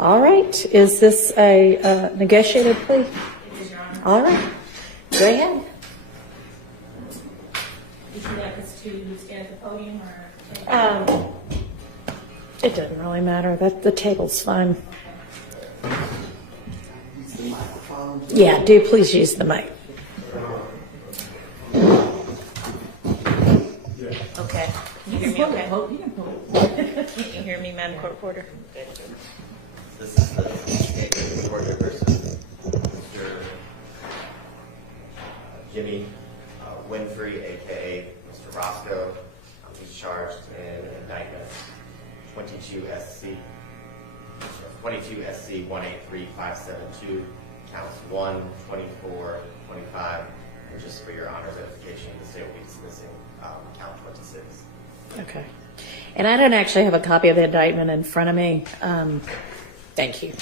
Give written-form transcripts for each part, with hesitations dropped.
All right. Is this a negotiated plea? All right. Go ahead. Would you like us to stand at the podium or? It doesn't really matter. The table's fine. Yeah, do please use the mic. Okay. Can you hear me okay? Can you hear me, Madam Court Reporter? This is the case of Whitaker versus Mr. Jimmy Winfrey, a.k.a. Mr. Roscoe. He's charged in indictment 22 SC 183-572, counts 1, 24, 25, and just for your honor's edification, the state will be dismissing count 26. Okay. And I don't actually have a copy of the indictment in front of me. Thank you.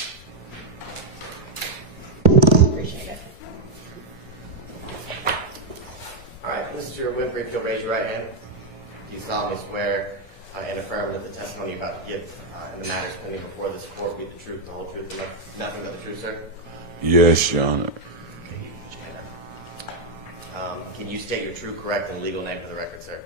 Appreciate it. All right, Mr. Winfrey, if you'll raise your right hand. Do you solemnly swear and affirm that the testimony you're about to give in the matters pending before this court will be the truth, the whole truth, and nothing but the truth, sir? Yes, Your Honor. Can you state your true, correct, and legal name for the record, sir?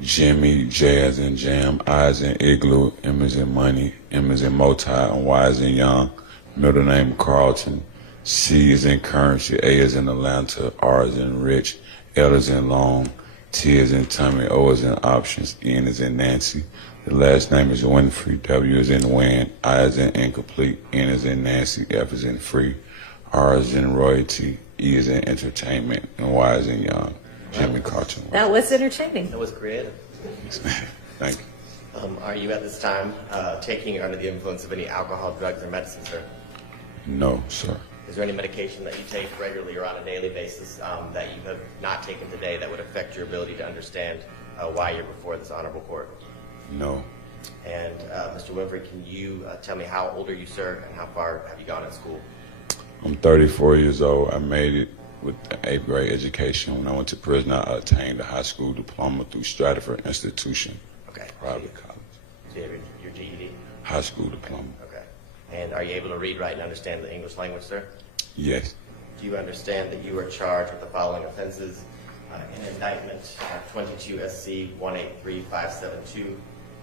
Jimmy, J as in jam, I as in igloo, M as in money, M as in multi, and Y as in young. Middle name Carlton. C as in currency, A as in Atlanta, R as in rich, L as in long, T as in Tommy, O as in options, N as in Nancy. The last name is Winfrey, W as in win, I as in incomplete, N as in Nancy, F as in free, R as in royalty, E as in entertainment, and Y as in young. Jimmy Carlton. That was entertaining. That was creative. Thank you. Are you at this time taking or under the influence of any alcohol, drugs, or medicine, sir? No, sir. Is there any medication that you take regularly or on a daily basis that you have not taken today that would affect your ability to understand why you're before this honorable court? No. And Mr. Winfrey, can you tell me how old are you, sir, and how far have you gone in school? I'm 34 years old. I made it with an 8th grade education. When I went to prison, I attained a high school diploma through Stratford Institution. Okay. Private college. So you have your GED? High school diploma. Okay. And are you able to read, write, and understand the English language, sir? Yes. Do you understand that you are charged with the following offenses in indictment 22 SC 183-572,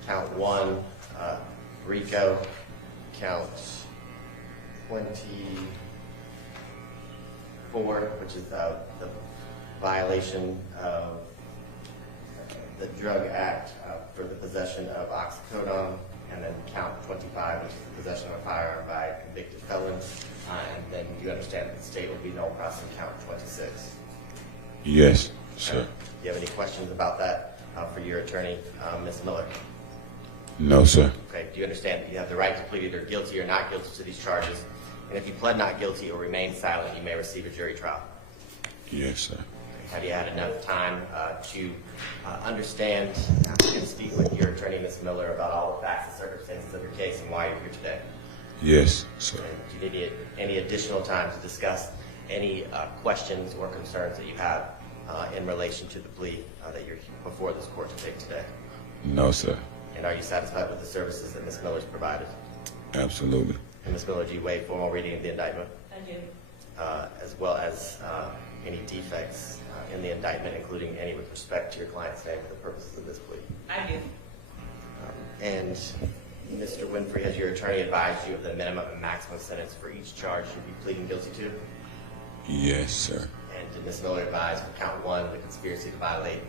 count 1, RICO, count 24, which is the violation of the Drug Act for the possession of oxycodone, and then count 25, which is the possession of a firearm by a convicted felon. And then you understand that the state will be no crossing count 26. Yes, sir. Do you have any questions about that for your attorney, Ms. Miller? No, sir. Okay. Do you understand that you have the right to plead either guilty or not guilty to these charges? And if you pled not guilty or remain silent, you may receive a jury trial. Yes, sir. Have you had enough time to understand and speak with your attorney, Ms. Miller, about all the facts and circumstances of your case and why you're here today? Yes, sir. And do you need any additional time to discuss any questions or concerns that you have in relation to the plea that you're before this court to take today? No, sir. And are you satisfied with the services that Ms. Miller's provided? Absolutely. And Ms. Miller, do you waive formal reading of the indictment? I do. As well as any defects in the indictment, including any with respect to your client's name for the purposes of this plea? I do. And Mr. Winfrey, has your attorney advised you of the minimum and maximum sentence for each charge you'll be pleading guilty to? Yes, sir. And did Ms. Miller advise for count 1, the conspiracy to violate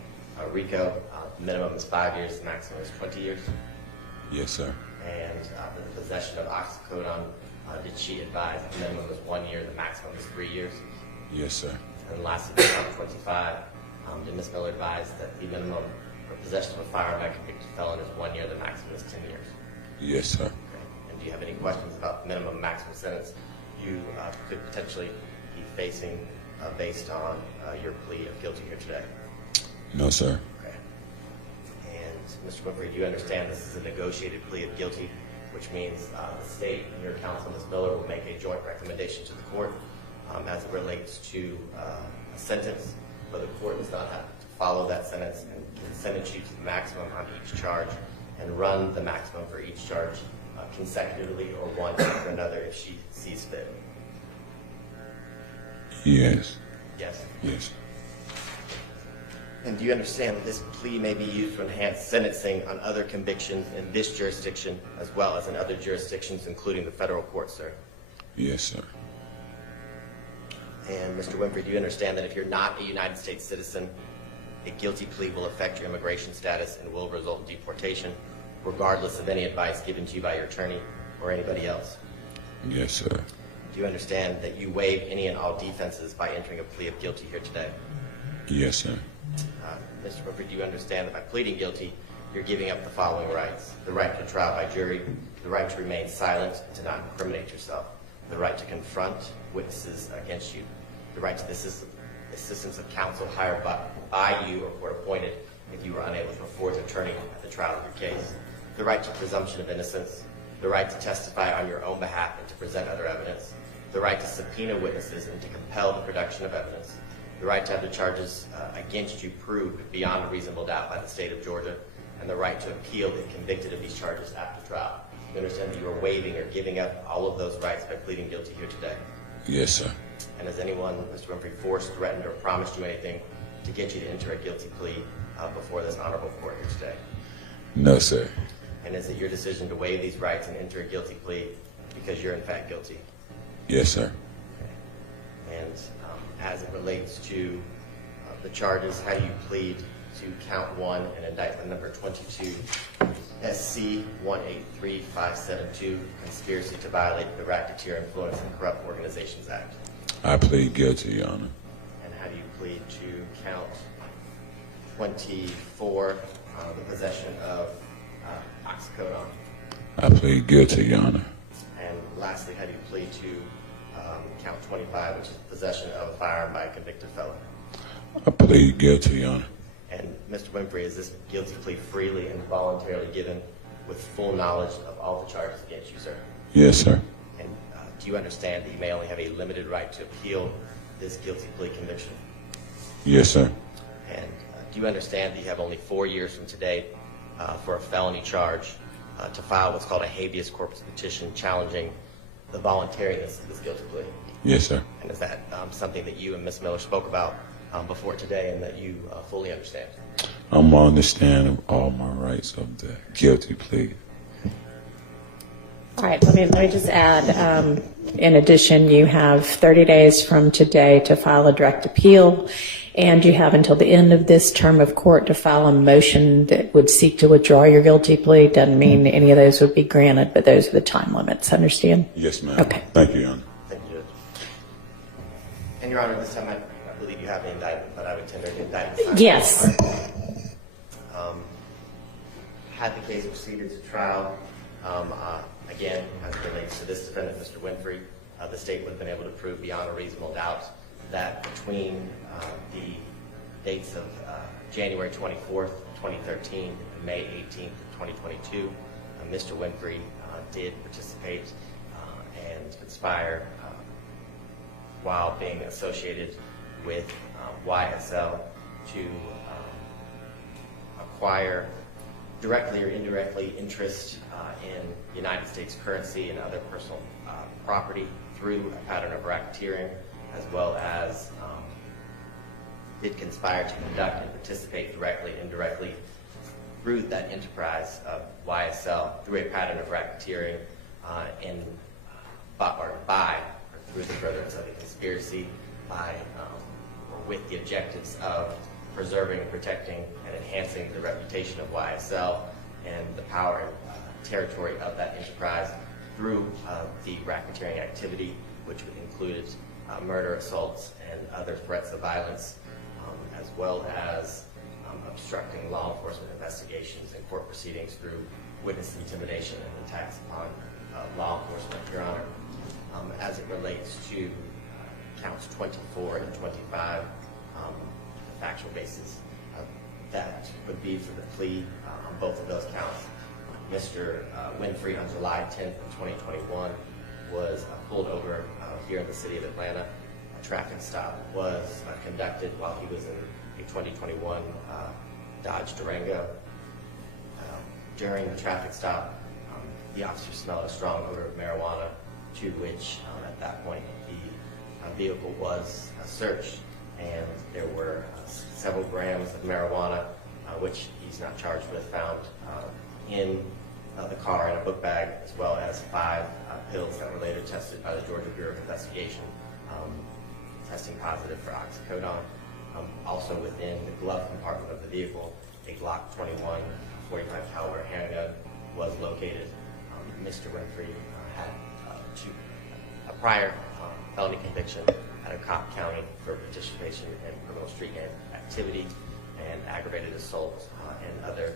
RICO, the minimum is 5 years, the maximum is 20 years? Yes, sir. And for the possession of oxycodone, did she advise the minimum is 1 year, the maximum is 3 years? Yes, sir. And lastly, for count 25, did Ms. Miller advise that the minimum for possession of a firearm by a convicted felon is 1 year, the maximum is 10 years? Yes, sir. Okay. And do you have any questions about the minimum and maximum sentence you could potentially be facing based on your plea of guilty here today? No, sir. Okay. And Mr. Winfrey, do you understand this is a negotiated plea of guilty, which means the state and your counsel, Ms. Miller, will make a joint recommendation to the court as it relates to a sentence, but the court does not have to follow that sentence and can sentence you to the maximum on each charge and run the maximum for each charge consecutively or one after another if she sees fit? Yes. Yes. Yes. And do you understand that this plea may be used to enhance sentencing on other convictions in this jurisdiction as well as in other jurisdictions, including the federal court, sir? Yes, sir. And Mr. Winfrey, do you understand that if you're not a United States citizen, a guilty plea will affect your immigration status and will result in deportation, regardless of any advice given to you by your attorney or anybody else? Yes, sir. Do you understand that you waive any and all defenses by entering a plea of guilty here today? Yes, sir. Mr. Winfrey, do you understand that by pleading guilty, you're giving up the following rights: the right to trial by jury, the right to remain silent and to not incriminate yourself, the right to confront witnesses against you, the right to the assistance of counsel hired by you or court appointed if you were unable to afford an attorney at the trial of your case, the right to presumption of innocence, the right to testify on your own behalf and to present other evidence, the right to subpoena witnesses and to compel the production of evidence, the right to have the charges against you proved beyond a reasonable doubt by the state of Georgia, and the right to appeal if convicted of these charges after trial. You understand that you are waiving or giving up all of those rights by pleading guilty here today? Yes, sir. And has anyone, Mr. Winfrey, forced, threatened, or promised you anything to get you to enter a guilty plea before this honorable court here today? No, sir. And is it your decision to waive these rights and enter a guilty plea because you're in fact guilty? Yes, sir. And as it relates to the charges, how do you plead to count 1 and indictment number 22, SC 183572, conspiracy to violate the Racketeer, Influence, and Corrupt Organizations Act? I plead guilty, Your Honor. And how do you plead to count 24, the possession of oxycodone? I plead guilty, Your Honor. And lastly, how do you plead to count 25, which is possession of a firearm by a convicted felon? I plead guilty, Your Honor. And Mr. Winfrey, is this guilty plea freely and voluntarily given with full knowledge of all the charges against you, sir? Yes, sir. And do you understand that you may only have a limited right to appeal this guilty plea conviction? Yes, sir. And do you understand that you have only 4 years from today for a felony charge to file what's called a habeas corpus petition challenging the voluntariness of this guilty plea? Yes, sir. And is that something that you and Ms. Miller spoke about before today and that you fully understand? I'm understanding all my rights of the guilty plea. All right, let me just add, in addition, you have 30 days from today to file a direct appeal, and you have until the end of this term of court to file a motion that would seek to withdraw your guilty plea. Doesn't mean any of those would be granted, but those are the time limits. Understand? Yes, ma'am. Okay. Thank you, Your Honor. Thank you, Judge. And, Your Honor, this time I believe you have an indictment, but I would tender the indictment. Yes. Had the case proceeded to trial, again, as it relates to this defendant, Mr. Winfrey, the state would have been able to prove beyond a reasonable doubt that between the dates of January 24th, 2013 and May 18th, 2022, Mr. Winfrey did participate and conspire while being associated with YSL to acquire directly or indirectly interest in United States currency and other personal property through a pattern of racketeering, as well as did conspire to conduct and participate directly and indirectly through that enterprise of YSL through a pattern of racketeering through the furtherance of a conspiracy by or with the objectives of preserving, protecting, and enhancing the reputation of YSL and the power and territory of that enterprise through the racketeering activity, which included murder, assaults, and other threats of violence, as well as obstructing law enforcement investigations and court proceedings through witness intimidation and attacks upon law enforcement, Your Honor. As it relates to counts 24 and 25, the factual basis that would be for the plea on both of those counts. Mr. Winfrey on July 10th of 2021 was pulled over here in the city of Atlanta. A traffic stop was conducted while he was in a 2021 Dodge Durango. During the traffic stop, the officer smelled a strong odor of marijuana, to which at that point the vehicle was searched, and there were several grams of marijuana, which he's not charged with, found in the car in a book bag, as well as 5 pills that were later tested by the Georgia Bureau of Investigation, testing positive for oxycodone. Also within the glove compartment of the vehicle, a Glock 21 45 caliber handgun was located. Mr. Winfrey had a prior felony conviction out of Cobb County for participation in criminal street gang activity and aggravated assault and other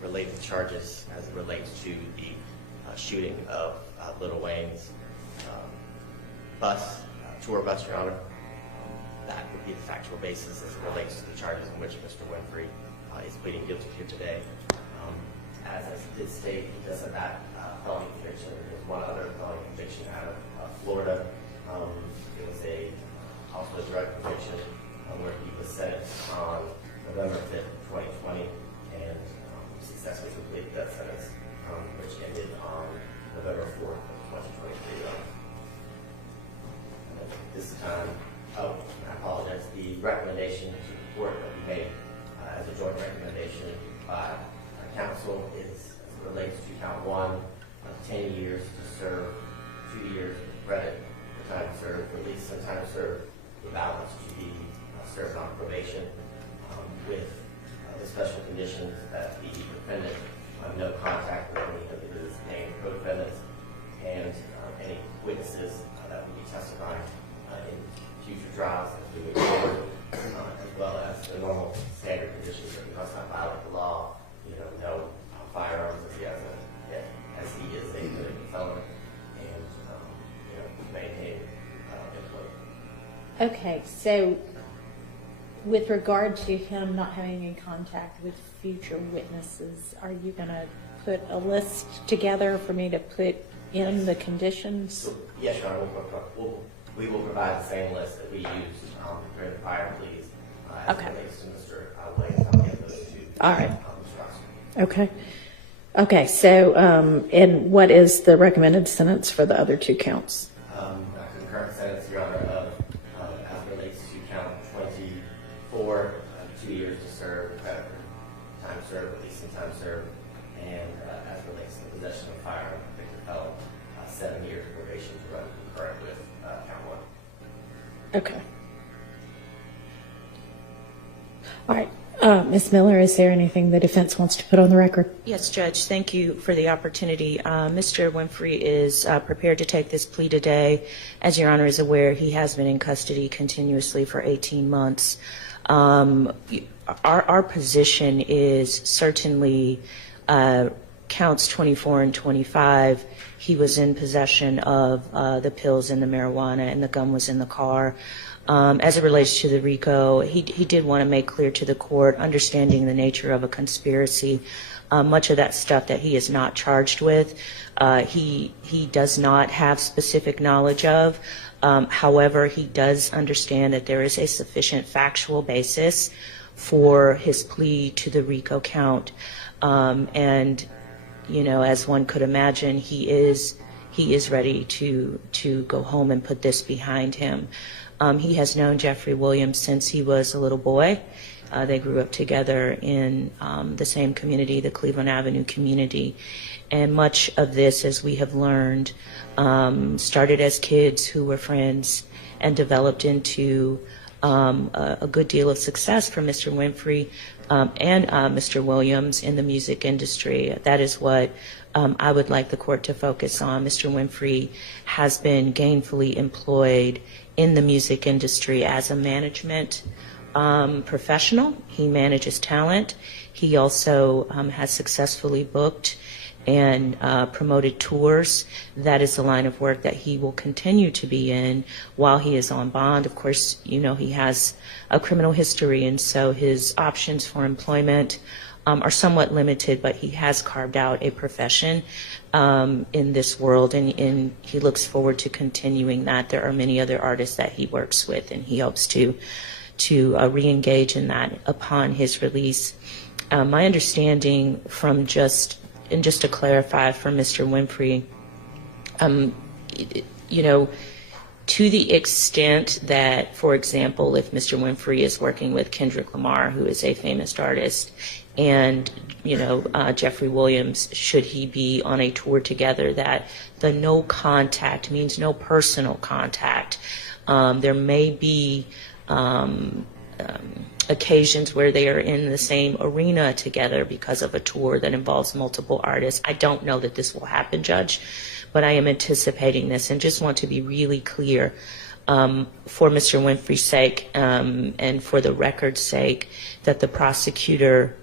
related charges as it relates to the shooting of Lil Wayne's tour bus, Your Honor. That would be the factual basis as it relates to the charges in which Mr. Winfrey is pleading guilty here today. As I did state, he does have that felony conviction. There's one other felony conviction out of Florida. It was also a drug conviction where he was sentenced on November 5th, 2020, and successfully completed that sentence, which ended on November 4th of 2023. And at this time, I apologize, the recommendation to the court that we made as a joint recommendation by our counsel is, as it relates to count 1, 10 years to serve, 2 years credit for time served, release and time served, the balance to be served on probation, with the special conditions that the defendant no contact with any of his named co-defendants and any witnesses that will be testifying in future trials as we move forward, as well as the normal standard conditions that we must not violate the law, no firearms as he is a convicted felon, and maintain employment. Okay, so with regard to him not having any contact with future witnesses, are you going to put a list together for me to put in the conditions? So, yes, Your Honor, we will provide the same list that we used during the prior pleas as it relates to Mr. Wayne. I'll get those two. All right. Mr. Roscoe. Okay. Okay, so, and what is the recommended sentence for the other 2 counts? A concurrent sentence, Your Honor, as it relates to count 24, 2 years to serve, credit for time served, release and time served, and as it relates to the possession of a firearm, convicted felon, 7 years of probation to run concurrent with count 1. Okay. All right. Ms. Miller, is there anything the defense wants to put on the record? Yes, Judge, thank you for the opportunity. Mr. Winfrey is prepared to take this plea today. As Your Honor is aware, he has been in custody continuously for 18 months. Our position is certainly counts 24 and 25. He was in possession of the pills and the marijuana, and the gun was in the car. As it relates to the RICO, he did want to make clear to the court, understanding the nature of a conspiracy, much of that stuff that he is not charged with, he does not have specific knowledge of. However, he does understand that there is a sufficient factual basis for his plea to the RICO count. And, as one could imagine, he is ready to go home and put this behind him. He has known Jeffery Williams since he was a little boy. They grew up together in the same community, the Cleveland Avenue community. And much of this, as we have learned, started as kids who were friends and developed into a good deal of success for Mr. Winfrey and Mr. Williams in the music industry. That is what I would like the court to focus on. Mr. Winfrey has been gainfully employed in the music industry as a management professional. He manages talent. He also has successfully booked and promoted tours. That is the line of work that he will continue to be in while he is on bond. Of course, he has a criminal history, and so his options for employment are somewhat limited, but he has carved out a profession in this world, and he looks forward to continuing that. There are many other artists that he works with, and he hopes to re-engage in that upon his release. My understanding from just just to clarify for Mr. Winfrey, you know, to the extent that, for example, if Mr. Winfrey is working with Kendrick Lamar, who is a famous artist, and, you know, Jeffery Williams, should he be on a tour together, that the no contact means no personal contact. There may be occasions where they are in the same arena together because of a tour that involves multiple artists. I don't know that this will happen, Judge, but I am anticipating this and just want to be really clear for Mr. Winfrey's sake and for the record's sake that the prosecutor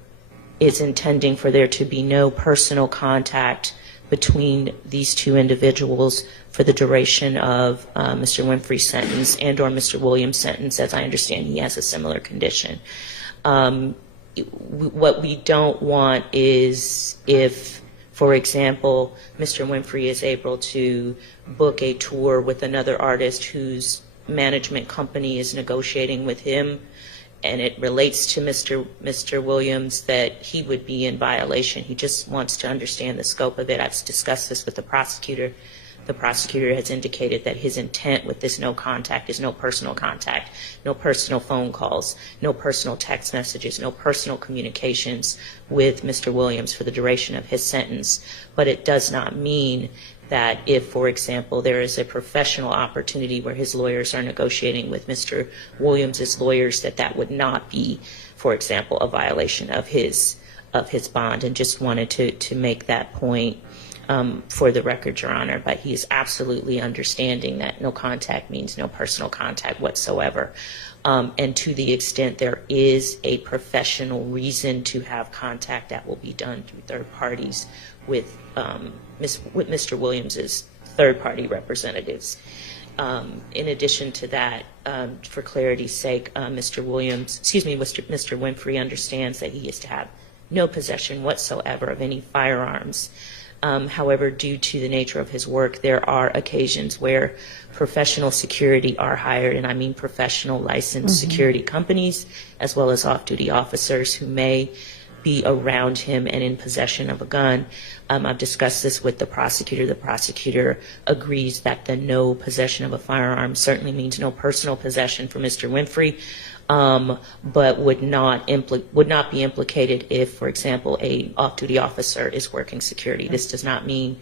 is intending for there to be no personal contact between these two individuals for the duration of Mr. Winfrey's sentence and or Mr. Williams' sentence. As I understand, he has a similar condition. What we don't want is if, for example, Mr. Winfrey is able to book a tour with another artist whose management company is negotiating with him, and it relates to Mr. Williams, that he would be in violation. He just wants to understand the scope of it. I've discussed this with the prosecutor. The prosecutor has indicated that his intent with this no contact is no personal contact, no personal phone calls, no personal text messages, no personal communications with Mr. Williams for the duration of his sentence. But it does not mean that if, for example, there is a professional opportunity where his lawyers are negotiating with Mr. Williams's lawyers, that would not be, for example, a violation of his bond. And just wanted to make that point for the record, Your Honor. But he is absolutely understanding that no contact means no personal contact whatsoever. And to the extent there is a professional reason to have contact, that will be done through third parties with Mr. Williams's third-party representatives. In addition to that, for clarity's sake, Mr. Winfrey understands that he is to have no possession whatsoever of any firearms. However, due to the nature of his work, there are occasions where professional security are hired, and I mean professional licensed security companies, as well as off-duty officers who may be around him and in possession of a gun. I've discussed this with the prosecutor. The prosecutor agrees that the no possession of a firearm certainly means no personal possession for Mr. Winfrey, but would not be implicated if, for example, a off-duty officer is working security. This does not mean,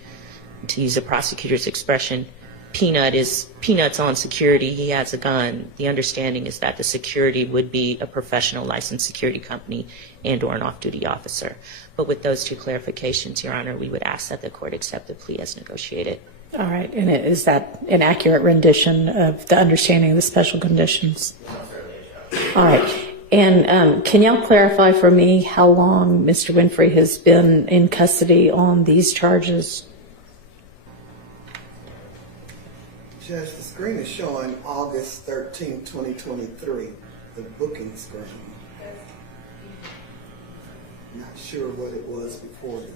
to use a prosecutor's expression, peanuts on security, he has a gun. The understanding is that the security would be a professional licensed security company and or an off-duty officer. But with those two clarifications, Your Honor, we would ask that the court accept the plea as negotiated. All right, and is that an accurate rendition of the understanding of the special conditions? All right, and can y'all clarify for me how long Mr. Winfrey has been in custody on these charges? Judge, the screen is showing August 13, 2023, the booking screen. Not sure what it was before then.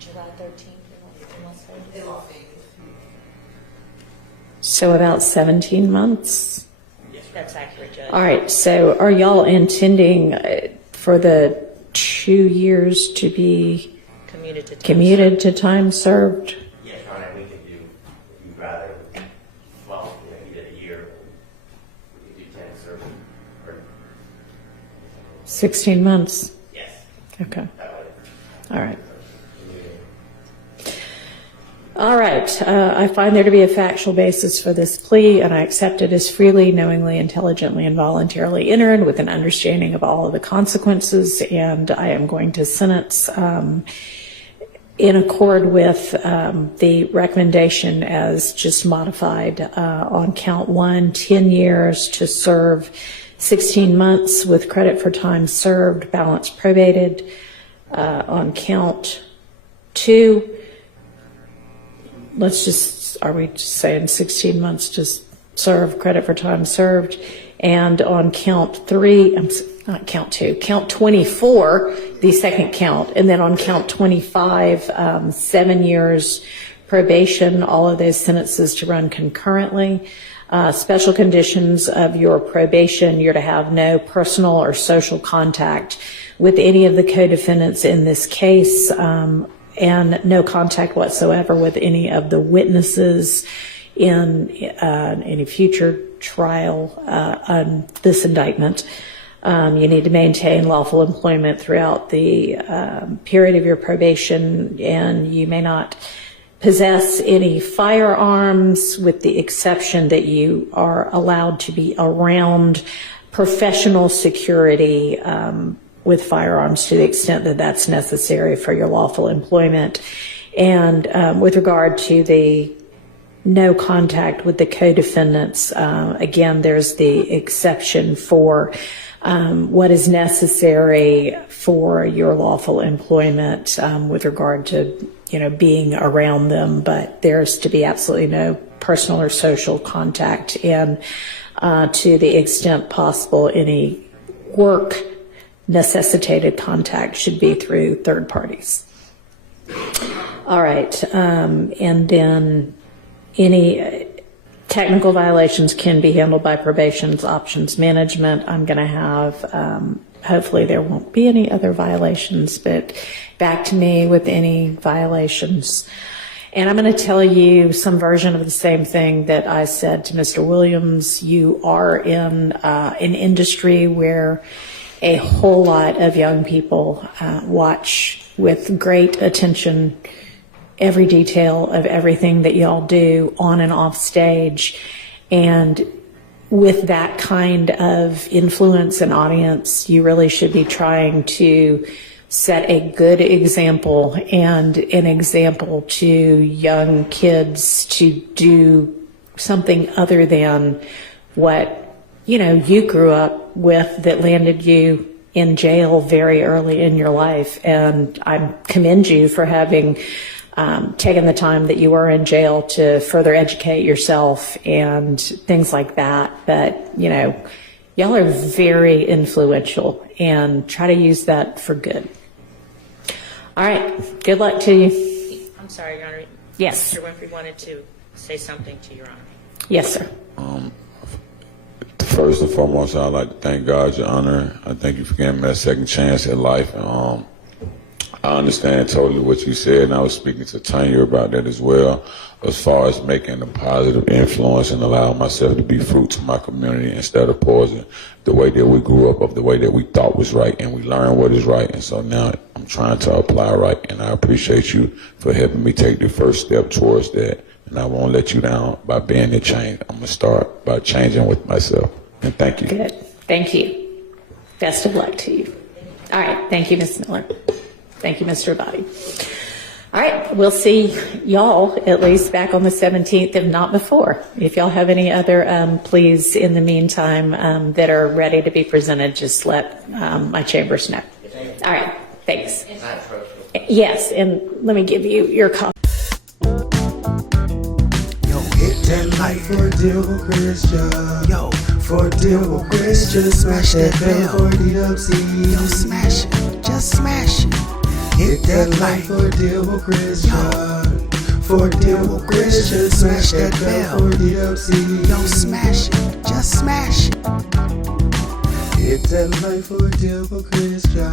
July 13th. So about 17 months? Yes, that's accurate, Judge. All right, so are y'all intending for the 2 years to be commuted to time served? Yes, Your Honor, we could do, if you'd rather, well, you did a year, we could do 10 serving, or 16 months? yes, Okay, that would. all right. All right, I find there to be a factual basis for this plea, and I accept it as freely, knowingly, intelligently, and voluntarily entered with an understanding of all of the consequences, and I am going to sentence in accord with the recommendation as just modified on count 1, 10 years to serve 16 months with credit for time served, balance probated. On count 2, are we just saying 16 months to serve, credit for time served? And on count 3, not count 2, count 24, the second count, and then on count 25, 7 years probation, all of those sentences to run concurrently. Special conditions of your probation, you're to have no personal or social contact with any of the co-defendants in this case, and no contact whatsoever with any of the witnesses in any future trial on this indictment. You need to maintain lawful employment throughout the period of your probation, and you may not possess any firearms, with the exception that you are allowed to be around professional security with firearms to the extent that that's necessary for your lawful employment. And with regard to the no contact with the co-defendants, again, there's the exception for what is necessary for your lawful employment with regard to, being around them, but there's to be absolutely no personal or social contact, and to the extent possible, any work necessitated contact should be through third parties. All right, and then any technical violations can be handled by probation's options management. I'm going to have, hopefully there won't be any other violations, but back to me with any violations. And I'm going to tell you some version of the same thing that I said to Mr. Williams. You are in an industry where a whole lot of young people watch with great attention every detail of everything that y'all do on and off stage. And with that kind of influence and audience, you really should be trying to set a good example and an example to young kids to do something other than what, you grew up with that landed you in jail very early in your life. And I commend you for having taken the time that you were in jail to further educate yourself and things like that. But, y'all are very influential, and try to use that for good. All right. Good luck to you. I'm sorry, Your Honor. Yes. Mr. Winfrey wanted to say something to Your Honor. Yes, sir. First and foremost, I'd like to thank God, Your Honor. I thank you for giving me a second chance at life. And I understand totally what you said, and I was speaking to Tanya about that as well, as far as making a positive influence and allowing myself to be fruit to my community instead of poison. The way that we grew up, of the way that we thought was right, and we learned what is right, and so now I'm trying to apply right, and I appreciate you for helping me take the first step towards that, and I won't let you down by being the change. I'm going to start by changing with myself, and thank you. Good. Thank you. Best of luck to you. All right. Thank you, Ms. Miller. Thank you, Mr. Abadi. All right, we'll see y'all at least back on the 17th, if not before. If y'all have any other pleas in the meantime that are ready to be presented, just let my chambers know. All right, thanks. Yes, and let me give you your copy. Yo, hit that like for deal with Christian. Yo, for deal with Christian, smash that bell for DWC. Yo, smash it, just smash it. Hit that like for deal with Christian. For deal with Christian, smash that bell for DWC. Yo, smash it, just smash it. Hit that like for deal with Christian.